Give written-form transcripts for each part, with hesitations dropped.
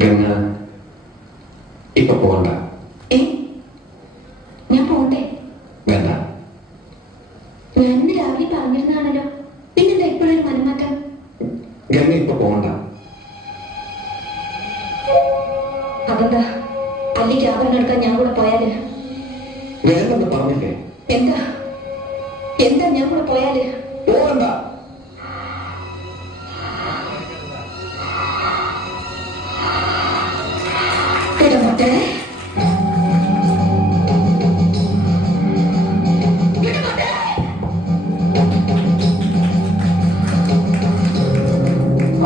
ഗംഗ ഇപ്പൊ പോകണ്ട. ഞാൻ പോണ്ടേ? വേണ്ട. ഞാൻ ഇന്ന് രാവിലെ പറഞ്ഞിരുന്നാണല്ലോ, പിന്നെന്താ ഇപ്പോഴൊരു മനമാറ്റം? ഗംഗ ഇപ്പൊ പോകണ്ട. അതെന്താ? പള്ളിക്ക് ആഭരണം എടുക്കാൻ ഞാൻ കൂടെ പോയാല്? വേണ്ടെന്ന് പറഞ്ഞില്ലേ? എന്താ എന്താ ഞാൻ കൂടെ പോയാല്? പോകണ്ട. മക്കളെ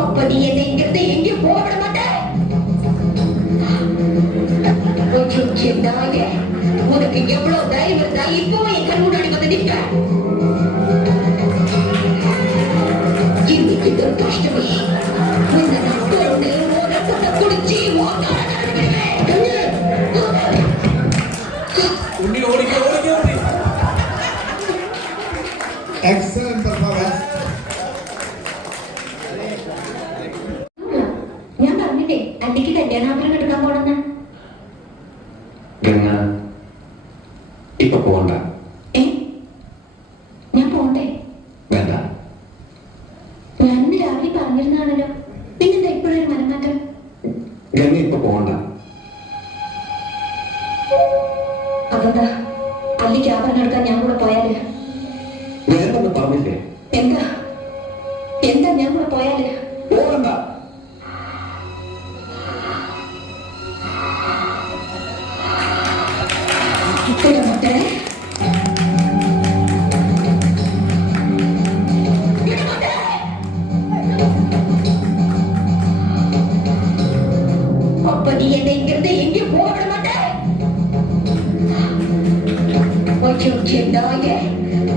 அப்ப நீ என்னை இங்கிருந்து எங்கே போக விட மாட்டேன். உனக்கு எவ்வளவு தைரியம் இருந்தா இப்பவும் என் கண் முன்னாடி வந்து நிற்க. இன்னைக்கு துர்காஷ்டமி. உன்னை நான் கொண்டு உன் ரத்தத்தை குடிச்சு Excellent performance. ഞാൻ പറഞ്ഞില്ലേ അന്റിക്ക് കല്യാണാഭരണം എടുക്കാൻ പോണെന്ന്. ഗംഗ ഇപ്പൊ പോകണ്ട. ഞാൻ പോണ്ടേ? വേണ്ട. ഞാൻ ഇന്ന് രാവിലെ പറഞ്ഞിരുന്നാണല്ലോ, പിന്നെന്താ ഇപ്പോഴൊരു മനമാറ്റം? ഗംഗ ഇപ്പൊ പോകണ്ട. അതെന്താ? പള്ളിക്ക് ആഭരണം എടുക്കാൻ ഞാൻ കൂടെ പോയാല്? വേണ്ടെന്ന് പറഞ്ഞില്ലേ? എന്താ എന്താ ഞാൻ കൂടെ പോയാല്? പോകണ്ട. മക്കളെ அப்ப நீ என்னை இங்கிருந்து எங்கே போக விட மாட்டேன்.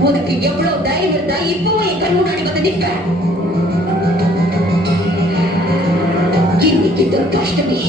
உனக்கு எவ்வளவு தைரியம் இருந்தா இப்பவும் என் கண் முன்னாடி வந்து நிற்க. இன்னைக்கு துர்காஷ்டமி.